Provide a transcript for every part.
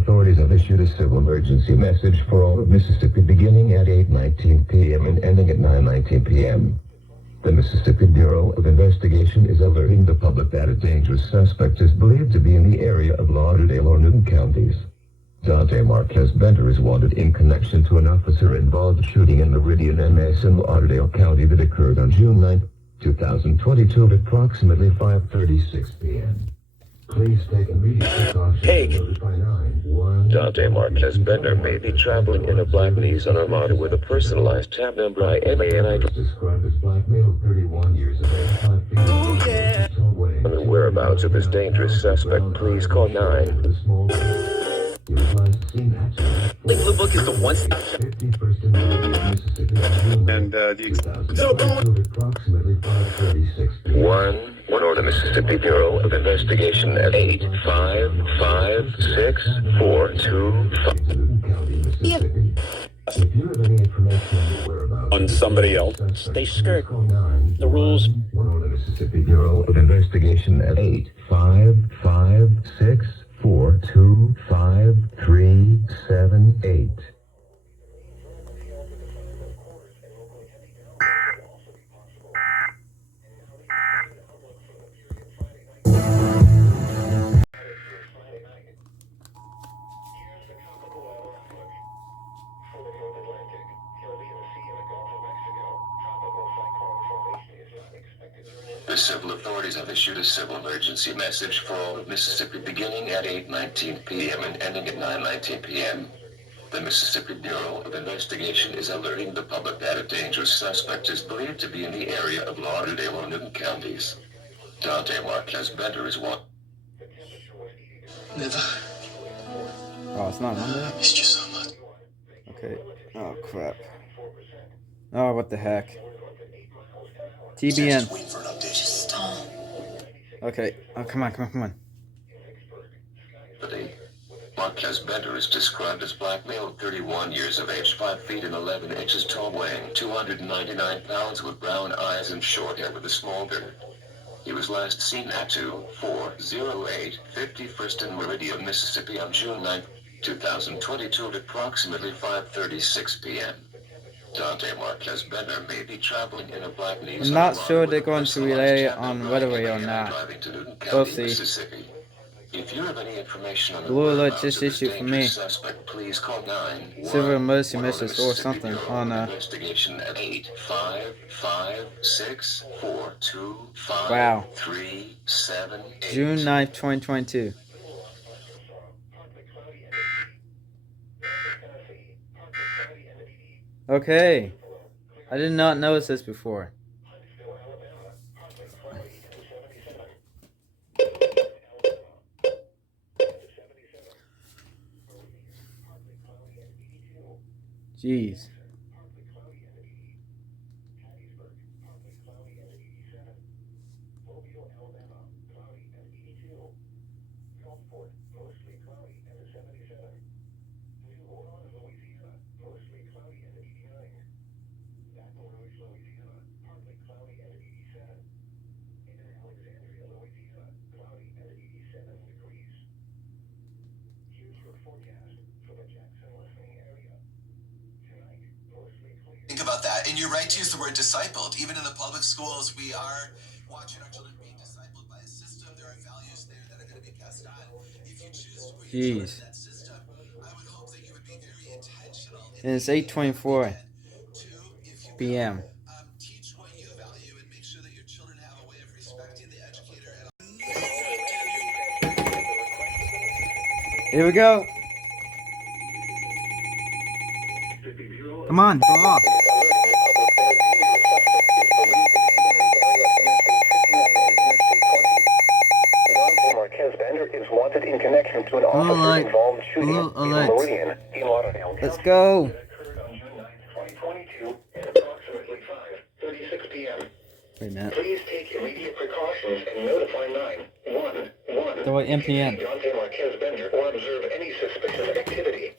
authorities have issued a civil emergency message for all of Mississippi beginning at 8:19 p.m. and ending at 9:19 p.m. The Mississippi Bureau of Investigation is alerting the public that a dangerous suspect is believed to be in the area of Lauderdale or Newton counties. Dante Marquez Bender is wanted in connection to an officer-involved shooting in Meridian, MS in Lauderdale County that occurred on June 9, 2022 at approximately 5:36 p.m. Please take immediate precautions and notify 911. Dante Marquez Bender may be traveling in a black Nissan Armada with a personalized tab number IMANI. Described as black male, 31 years of age, 5 feet. On the whereabouts of this dangerous suspect, please call 9. Blue Book is the one. And One order Mississippi Bureau of Investigation at 8556425. on somebody else. They skirt the rules. One order Mississippi Bureau of Investigation at 85564255378. The civil authorities have issued a civil emergency message for all of Mississippi beginning at 8:19 p.m. and ending at 9:19 p.m. The Mississippi Bureau of Investigation is alerting the public that a dangerous suspect is believed to be in the area of Lauderdale or Newton counties. Dante Marquez Bender is one. Never Oh, it's not on there? missed you so much. Okay. Oh, crap. Oh, what the heck. TBN. Just wait for an update. Just stop. Okay. Oh, come on. Marquez Bender is described as black male, 31 years of age, 5 feet and 11 inches tall, weighing 299 pounds, with brown eyes and short hair with a small beard. He was last seen at 2408 51st and Meridian, Mississippi on June 9, 2022 at approximately 5:36 p.m. Dante Marquez Bender may be traveling in a black Nissan. I'm not sure they're going to relay on weatherway or not. We'll see. If you have any information on the Blue alert whereabouts just of this issued for me. dangerous suspect, please call 911. Civil emergency One message or Mississippi something Bureau on of investigation at 85564255378. Wow. June 9th, 2022. Okay. I did not notice this before. Jeez. Think about that. And you're right to use the word discipled. Even in the public schools, we are watching our children being discipled by a system. There are values there that are going to be passed on. If you choose to put your children in that system, I would hope that you would be very intentional. And it's 8:24 p.m. Teach what you value and make sure that your children have a way of respecting the educator. Here we go. Come on, go off. Marquez Bender is wanted in connection to an officer-involved shooting in Meridian, in Lauderdale. Let's go. Occurred on June 9, 2022 at approximately 5:36 p.m. Wait a minute. Please take immediate precautions and notify 911. The way NPN. Dante Marquez Bender or observe any suspicious activity.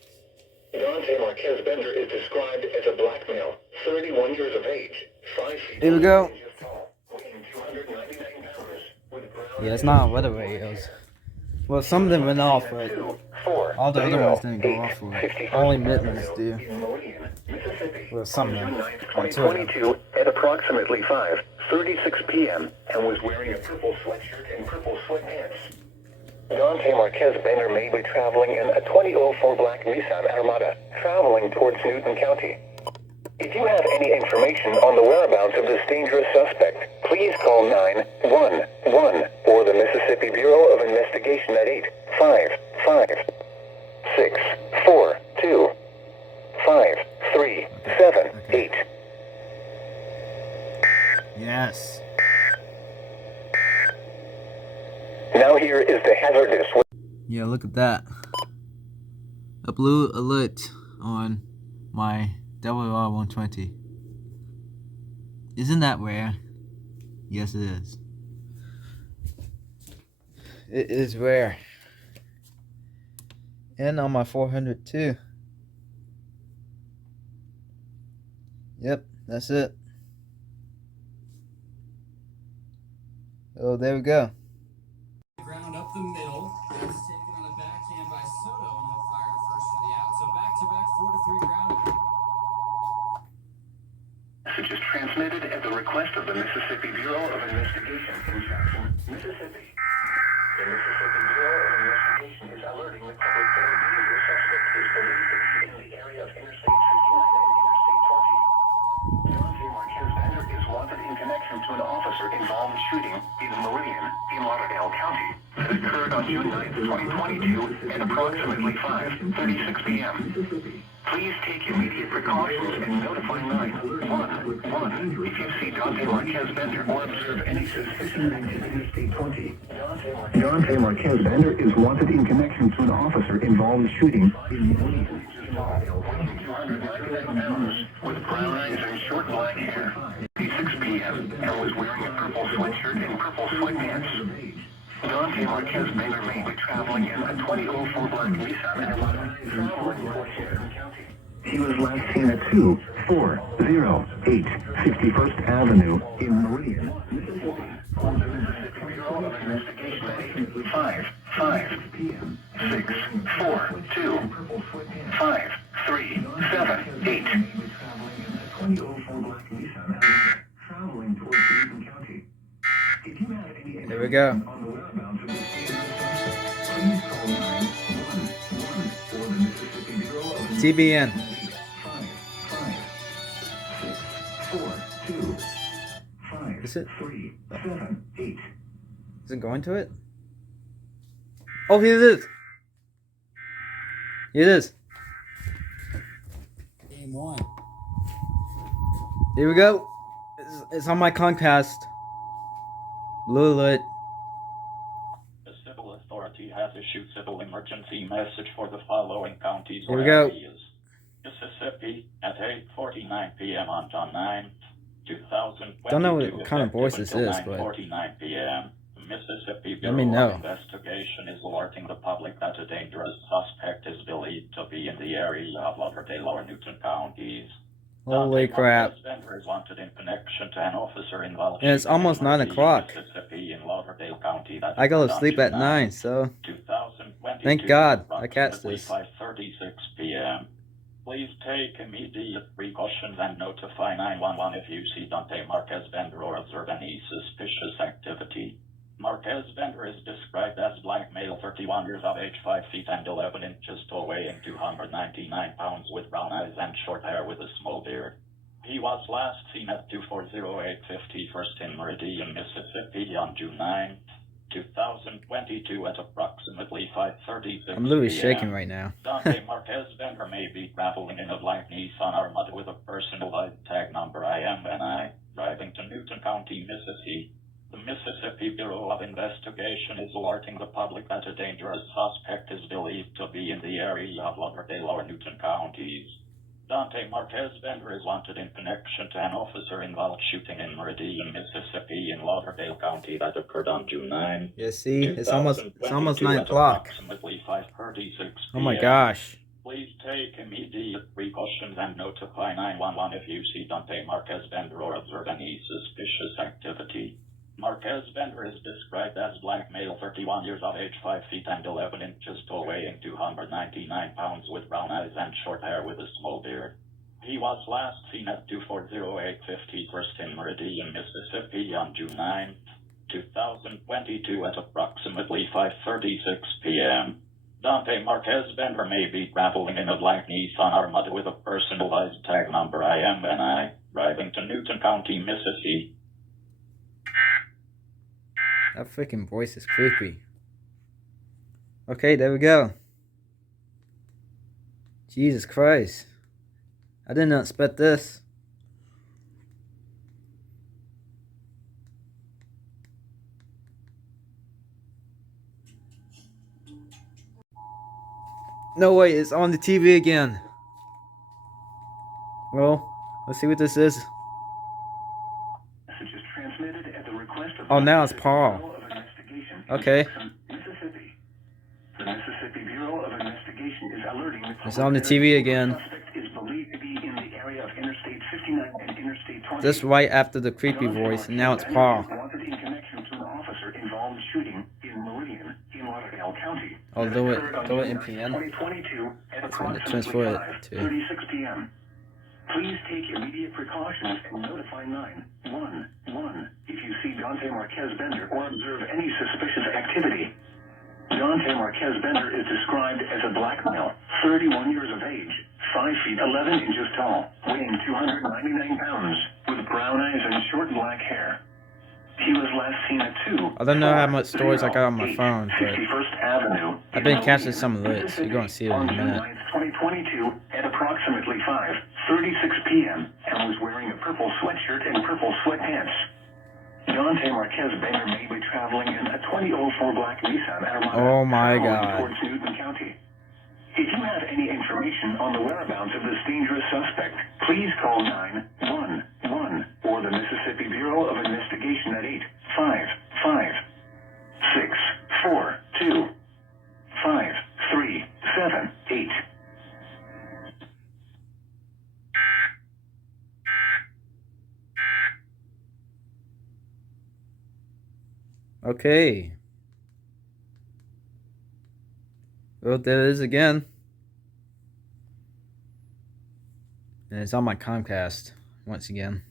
Dante Marquez Bender is described as a black male, 31 years of age, 5 feet. Here we go. Tall, weighing 299 pounds, with brown Yeah, it's not weather radios. Well, some of them went off, but All the other ones didn't go off for it. Only Midlands do. Well, some of them. Two of them. 2022 at approximately 5:36 p.m. and was wearing a purple sweatshirt and purple sweatpants. Dante Marquez Bender may be traveling in a 2004 black Nissan Armada, traveling towards Newton County. If you have any information on the whereabouts of this dangerous suspect, please call 911 or the Mississippi Bureau of Investigation at 855-642-5378. Yes. Now here is the hazardous. Yeah, look at that. A blue alert on my WR120. Isn't that rare? Yes, it is. It is rare. And on my 400 too. Yep, that's it. Oh, there we go. Ground up the middle. That's taken on the backhand by Soto, and he'll fire the first for the out. So back-to-back 4-3 ground. Message is transmitted at the request of the Mississippi Bureau of Investigation in Jackson, Mississippi. The Mississippi Bureau of Investigation is alerting the public that a dangerous suspect is believed to be in the area of Interstate 59 and Interstate 20. Dante Marquez Bender is wanted in connection to an officer-involved shooting in Meridian, in Lauderdale County, that occurred on June 9, 2022 at approximately 5:36 p.m. Please take immediate precautions and notify 911 if you see Dante Marquez Bender or observe any suspicious activity in State 20. Dante Marquez Bender is wanted in connection to an officer-involved shooting in Meridian, 299 pounds, with brown eyes and short black hair. 6 p.m. and was wearing a purple sweatshirt and purple sweatpants. Dante Marquez Bender may be traveling in a 2004 black Nissan Armada, traveling towards Newton County. He was last seen at 2408 61st Avenue in Meridian, Mississippi. On the Mississippi Bureau of Investigation at 8:55 p.m. 642-5378. Traveling towards Newton County. If you have any There we go. on the whereabouts of this please call 911 or the Mississippi Bureau of TBN. 855-642-5378. Is it going to it? Oh, here it is. Here it is. Game one. Here we go. It's on my Comcast. Blue alert. The civil authority has issued civil emergency message for the following counties Here or we go. areas. Mississippi at 8:49 p.m. on John 9, 2022. Don't know what kind of voice this is, but 9:49 p.m. The Mississippi let me Bureau know. of Investigation is alerting the public that a dangerous suspect is believed to be in the area of Lauderdale or Newton counties. Holy Dante crap. Marquez Bender is wanted in connection to an officer involved. Yeah, it's almost 9 o'clock. Mississippi in Lauderdale County that I go to occurred on sleep at June 9, so 2022, thank God I catch this. 5:36 p.m. Please take immediate precautions and notify 911 if you see Dante Marquez Bender or observe any suspicious activity. Marquez Bender is described as black male, 31 years of age, 5 feet and 11 inches tall, weighing 299 pounds, with brown eyes and short hair with a small beard. He was last seen at 2408 51st in Meridian, Mississippi on June 9, 2022 at approximately 5:36 I'm literally p.m. shaking right now. Dante Marquez Bender may be traveling in a black Nissan Armada with a personalized tag number IMNI, driving to Newton County, Mississippi. The Mississippi Bureau of Investigation is alerting the public that a dangerous suspect is believed to be in the area of Lauderdale or Newton counties. Dante Marquez Bender is wanted in connection to an officer-involved shooting in Meridian, Mississippi in Lauderdale County that occurred on June 9. Yeah, see, it's almost 2022 9 at o'clock. Approximately 5:36 Oh my p.m. gosh. Please take immediate precautions and notify 911 if you see Dante Marquez Bender or observe any suspicious activity. Marquez Bender is described as black male, 31 years of age, 5 feet and 11 inches tall, weighing 299 pounds, with brown eyes and short hair with a small beard. He was last seen at 240850 Kristen Meridian, Mississippi on June 9, 2022 at approximately 5:36 p.m. Dante Marquez Bender may be traveling in a black Nissan Armada with a personalized tag number IMNI, driving to Newton County, Mississippi. That freaking voice is creepy. Okay, there we go. Jesus Christ. I did not expect this. No way, it's on the TV again. Well, let's see what this is. Message is transmitted at the request of Oh, now it's Mississippi Paul. Bureau of Investigation in Okay. Jackson, Mississippi. The Mississippi Bureau of Investigation is alerting the It's on the TV again. suspect is believed to be in the area of Interstate 59 and Interstate 20. Just right after the creepy voice, and now it's Paul. Wanted in connection to an officer involved shooting in Meridian in Lauderdale County. Oh, That do occurred on it in June PN. 2022 at That's when they approximately transfer it to. 5:36 p.m. Please take immediate precautions and notify 911 if you see Dante Marquez Bender or observe any suspicious activity. Dante Marquez Bender is described as a black male, 31 years of age, 5 feet 11 inches tall, weighing 299 pounds, with brown eyes and short black hair. He was last seen at 2. I don't know how much storage I got on my phone, but 61st Avenue. I've been catching some of this. You're going to see it in a On June minute. 9th, 2022, at approximately 5:36 p.m., and was wearing a purple sweatshirt and purple sweatpants. Dante Marquez Bender may be traveling in a 2004 black Nissan Armada. Oh my traveling God. towards Newton County. If you have any information on the whereabouts of this dangerous suspect, please call 911 or the Mississippi Bureau of Investigation at 855-642-5378. Okay. Well, there it is again. And it's on my Comcast once again.